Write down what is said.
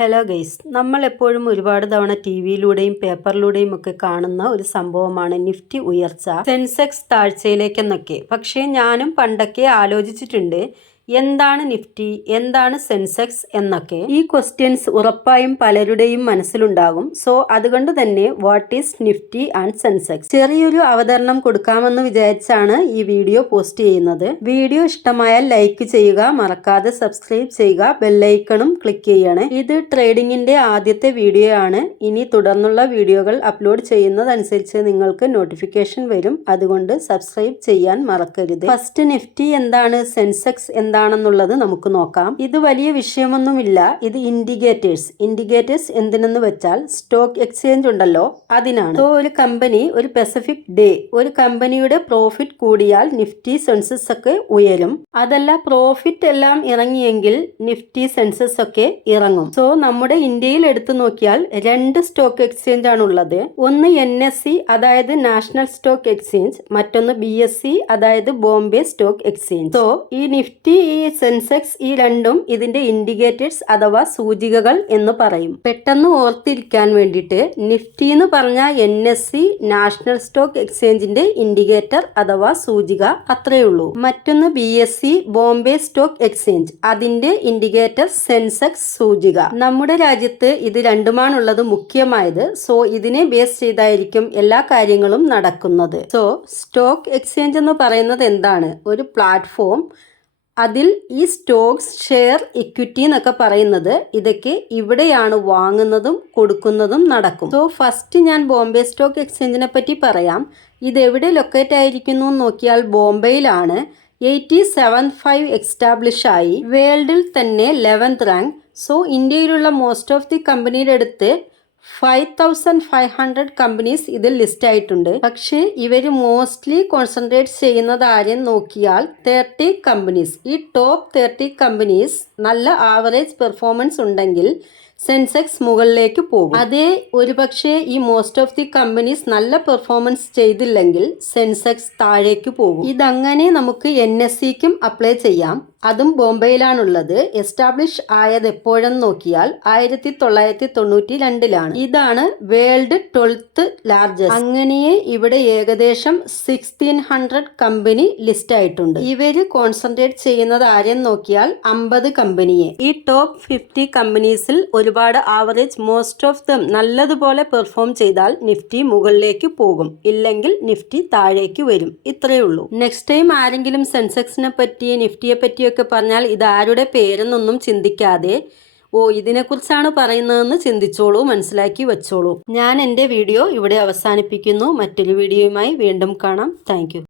Hello guys, നമ്മൾ എപ്പോഴും ഒരുപാട് തവണ ടി വിയിലൂടെയും പേപ്പറിലൂടെയും ഒക്കെ കാണുന്ന ഒരു സംഭവമാണ് നിഫ്റ്റി ഉയർച്ച, സെൻസെക്സ് താഴ്ചയിലേക്കെന്നൊക്കെ. പക്ഷേ ഞാനും പണ്ടൊക്കെ ആലോചിച്ചിട്ടുണ്ട്, എന്താണ് നിഫ്റ്റി, എന്താണ് സെൻസെക്സ് എന്നൊക്കെ. ഈ ക്വസ്റ്റ്യൻസ് ഉറപ്പായും പലരുടെയും മനസ്സിലുണ്ടാകും. സോ അതുകൊണ്ട് തന്നെ what is Nifty and Sensex ചെറിയൊരു അവതരണം കൊടുക്കാമെന്ന് വിചാരിച്ചാണ് ഈ വീഡിയോ പോസ്റ്റ് ചെയ്യുന്നത്. വീഡിയോ ഇഷ്ടമായാൽ ലൈക്ക് ചെയ്യുക, മറക്കാതെ സബ്സ്ക്രൈബ് ചെയ്യുക, ബെല്ലൈക്കണും ക്ലിക്ക് ചെയ്യണേ. ഇത് ട്രേഡിങ്ങിന്റെ ആദ്യത്തെ വീഡിയോ ആണ്. ഇനി തുടർന്നുള്ള വീഡിയോകൾ അപ്ലോഡ് ചെയ്യുന്നതനുസരിച്ച് നിങ്ങൾക്ക് നോട്ടിഫിക്കേഷൻ വരും. അതുകൊണ്ട് സബ്സ്ക്രൈബ് ചെയ്യാൻ മറക്കരുത്. ഫസ്റ്റ് നിഫ്റ്റി എന്താണ്, സെൻസെക്സ് എന്താണെന്നുള്ളത് നമുക്ക് നോക്കാം. ഇത് വലിയ വിഷയമൊന്നുമില്ല. ഇത് ഇൻഡിക്കേറ്റേഴ്സ് എന്തിനെന്ന് വെച്ചാൽ സ്റ്റോക്ക് എക്സ്ചേഞ്ച് ഉണ്ടല്ലോ, അതിനാണ്. സോ ഒരു കമ്പനി, ഒരു പെസിഫിക് ഡേ, ഒരു കമ്പനിയുടെ പ്രോഫിറ്റ് കൂടിയാൽ നിഫ്റ്റി സെൻസസ് ഒക്കെ ഉയരും. അതല്ല പ്രോഫിറ്റ് എല്ലാം ഇറങ്ങിയെങ്കിൽ നിഫ്റ്റി സെൻസസ് ഒക്കെ ഇറങ്ങും. സോ നമ്മുടെ ഇന്ത്യയിൽ എടുത്തു നോക്കിയാൽ രണ്ട് സ്റ്റോക്ക് എക്സ്ചേഞ്ച് ആണുള്ളത്. ഒന്ന് NSE, അതായത് നാഷണൽ സ്റ്റോക്ക് എക്സ്ചേഞ്ച്, മറ്റൊന്ന് BSE, അതായത് ബോംബെ സ്റ്റോക്ക് എക്സ്ചേഞ്ച്. സോ ഈ നിഫ്റ്റി, ഈ സെൻസെക്സ്, ഈ രണ്ടും ഇതിന്റെ ഇൻഡിക്കേറ്റേഴ്സ് അഥവാ സൂചികകൾ എന്ന് പറയും. പെട്ടെന്ന് ഓർത്തിരിക്കാൻ വേണ്ടിയിട്ട് നിഫ്റ്റി എന്ന് പറഞ്ഞാൽ NSE, നാഷണൽ സ്റ്റോക്ക് എക്സ്ചേഞ്ചിന്റെ ഇൻഡിക്കേറ്റർ അഥവാ സൂചിക, അത്രയേ ഉള്ളൂ. മറ്റൊന്ന് BSE, ബോംബെ സ്റ്റോക്ക് എക്സ്ചേഞ്ച്, അതിന്റെ ഇൻഡിക്കേറ്റർ സെൻസെക്സ് സൂചിക. നമ്മുടെ രാജ്യത്ത് ഇത് രണ്ടുമാണുള്ളത് മുഖ്യമായത്. സോ ഇതിനെ ബേസ് ചെയ്തായിരിക്കും എല്ലാ കാര്യങ്ങളും നടക്കുന്നത്. സോ സ്റ്റോക്ക് എക്സ്ചേഞ്ച് എന്ന് പറയുന്നത് എന്താണ്? ഒരു പ്ലാറ്റ്ഫോം. അതിൽ ഈ സ്റ്റോക്സ്, ഷെയർ, ഇക്വിറ്റി എന്നൊക്കെ പറയുന്നത്, ഇതൊക്കെ ഇവിടെയാണ് വാങ്ങുന്നതും കൊടുക്കുന്നതും നടക്കും. സോ ഫസ്റ്റ് ഞാൻ ബോംബെ സ്റ്റോക്ക് എക്സ്ചേഞ്ചിനെ പറ്റി പറയാം. ഇത് എവിടെ ലൊക്കേറ്റ് ആയിരിക്കുന്നു എന്ന് നോക്കിയാൽ ബോംബെയിലാണ്. 1875 എക്സ്റ്റാബ്ലിഷ് ആയി. വേൾഡിൽ തന്നെ 11th റാങ്ക്. സോ ഇന്ത്യയിലുള്ള മോസ്റ്റ് ഓഫ് ദി കമ്പനിയുടെ അടുത്ത് 5500 കമ്പനീസ് ഇതിൽ ലിസ്റ്റ് ആയിട്ടുണ്ട്. പക്ഷേ ഇവര് മോസ്റ്റ്ലി കോൺസെൻട്രേറ്റ് ചെയ്യുന്നത് ആരെന്ന് നോക്കിയാൽ 30 കമ്പനീസ്. ഈ ടോപ്പ് 30 കമ്പനീസ് നല്ല ആവറേജ് പെർഫോമൻസ് ഉണ്ടെങ്കിൽ സെൻസെക്സ് മുകളിലേക്ക് പോകും. അതേ ഒരുപക്ഷെ ഈ മോസ്റ്റ് ഓഫ് ദി കമ്പനീസ് നല്ല പെർഫോമൻസ് ചെയ്തില്ലെങ്കിൽ സെൻസെക്സ് താഴേക്ക് പോകും. ഇതങ്ങനെ നമുക്ക് NSEക്കും അപ്ലൈ ചെയ്യാം. അതും ബോംബെയിലാണുള്ളത്. എസ്റ്റാബ്ലിഷ് ആയത് എപ്പോഴെന്ന് നോക്കിയാൽ 1992 ഇതാണ് വേൾഡ് 12th ലാർജസ്റ്റ്. അങ്ങനെയേ ഇവിടെ ഏകദേശം 1600 കമ്പനി ലിസ്റ്റ് ആയിട്ടുണ്ട്. ഇവര് കോൺസെൻട്രേറ്റ് ചെയ്യുന്നത് ആരെന്ന് നോക്കിയാൽ 50 കമ്പനിയെ. ഈ ടോപ്പ് 50 കമ്പനീസിൽ ഒരുപാട് ആവറേജ്, മോസ്റ്റ് ഓഫ് ദം നല്ലതുപോലെ പെർഫോം ചെയ്താൽ നിഫ്റ്റി മുകളിലേക്ക് പോകും, ഇല്ലെങ്കിൽ നിഫ്റ്റി താഴേക്ക് വരും. ഇത്രയേ ഉള്ളൂ. നെക്സ്റ്റ് ടൈം ആരെങ്കിലും സെൻസെക്സിനെ പറ്റി, നിഫ്റ്റിയെ പറ്റി ഒക്കെ പറഞ്ഞാൽ ഇത് ആരുടെ പേരെന്നൊന്നും ചിന്തിക്കാതെ, ഇതിനെക്കുറിച്ചാണ് പറയുന്നതെന്ന് ചിന്തിച്ചോളൂ, മനസ്സിലാക്കി വെച്ചോളൂ. ഞാൻ എൻ്റെ വീഡിയോ ഇവിടെ അവസാനിപ്പിക്കുന്നു. മറ്റൊരു വീഡിയോയുമായി വീണ്ടും കാണാം. താങ്ക്